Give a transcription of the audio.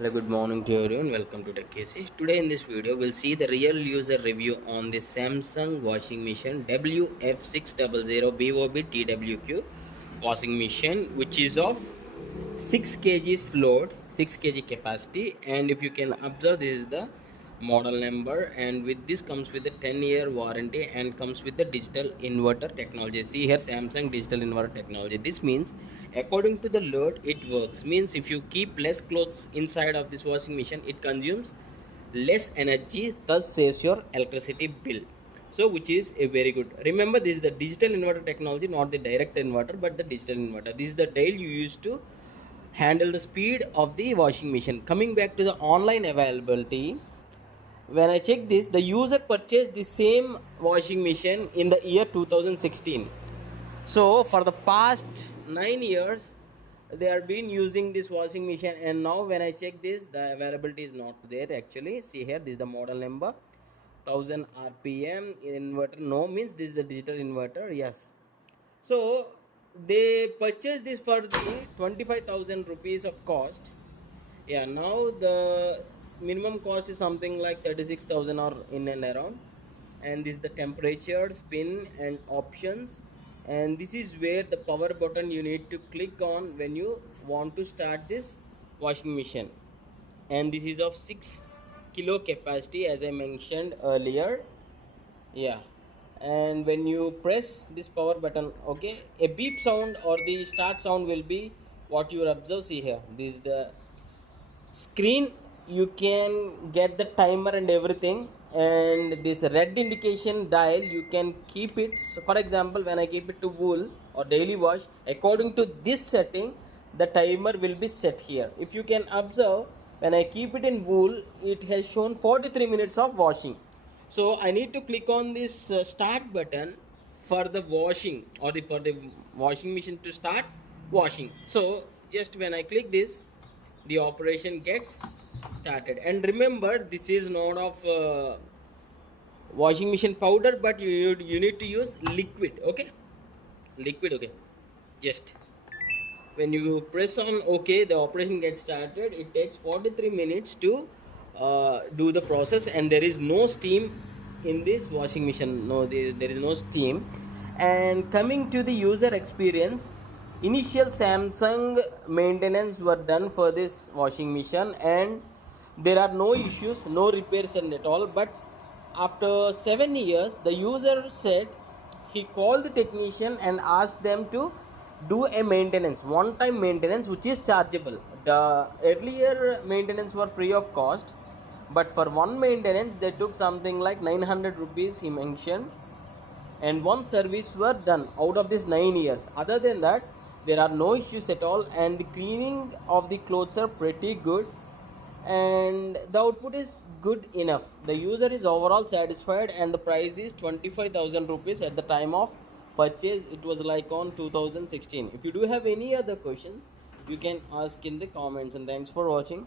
Hello, good morning to everyone. Welcome to TechKC. Today in this video, we'll see the real user review on the Samsung washing machine WF600BOBTWQ washing machine, which is of 6 kgs load, 6 kg capacity, and if you can observe, this is the model number, and with this comes with a 10-year warranty and comes with the digital inverter technology. See here, Samsung digital inverter technology. This means according to the load it works. Means if you keep less clothes inside of this washing machine, it consumes less energy, thus saves your electricity bill. So which is a very good. Remember, this is the digital inverter technology, not the direct inverter but the digital inverter. This is the dial you use to handle the speed of the washing machine. Coming back to the online availability, when I check this, the user purchased the same washing machine in the year 2016. So for the past 9 years they are been using this washing machine, and now when I check this, the availability is not there actually. See here, this is the model number, 1000 rpm inverter. No, means this is the digital inverter. Yes, so they purchased this for the 25,000 rupees of cost. Yeah, now the minimum cost is something like 36,000 or in and around. And this is the temperature, spin and options, and this is where the power button you need to click on when you want to start this washing machine. And this is of 6 kilo capacity, as I mentioned earlier. Yeah, and when you press this power button, okay, a beep sound or the start sound will be what you will observe. See here, this is the screen. You can get the timer and everything, and this red indication dial you can keep it. So for example, when I keep it to wool or daily wash, according to this setting the timer will be set here. If you can observe, when I keep it in wool, it has shown 43 minutes of washing. So I need to click on this start button for the washing, or for the washing machine to start washing. So just when I click this, the operation gets started. And remember, this is not of washing machine powder, but you need to use liquid. Okay, liquid. Okay, just when you press on OK, the operation gets started. It takes 43 minutes to do the process, and there is no steam in this washing machine. No, there is no steam. And coming to the user experience, initial Samsung maintenance were done for this washing machine, and there are no issues, no repairs and at all. But after 7 years, the user said he called the technician and asked them to do a maintenance, one time maintenance, which is chargeable. The earlier maintenance were free of cost, but for one maintenance they took something like 900 rupees, he mentioned, and one service were done out of this 9 years. Other than that, there are no issues at all, and the cleaning of the clothes are pretty good, and the output is good enough. The user is overall satisfied, and the price is 25,000 rupees at the time of purchase. It was like on 2016. If you do have any other questions, you can ask in the comments, and thanks for watching.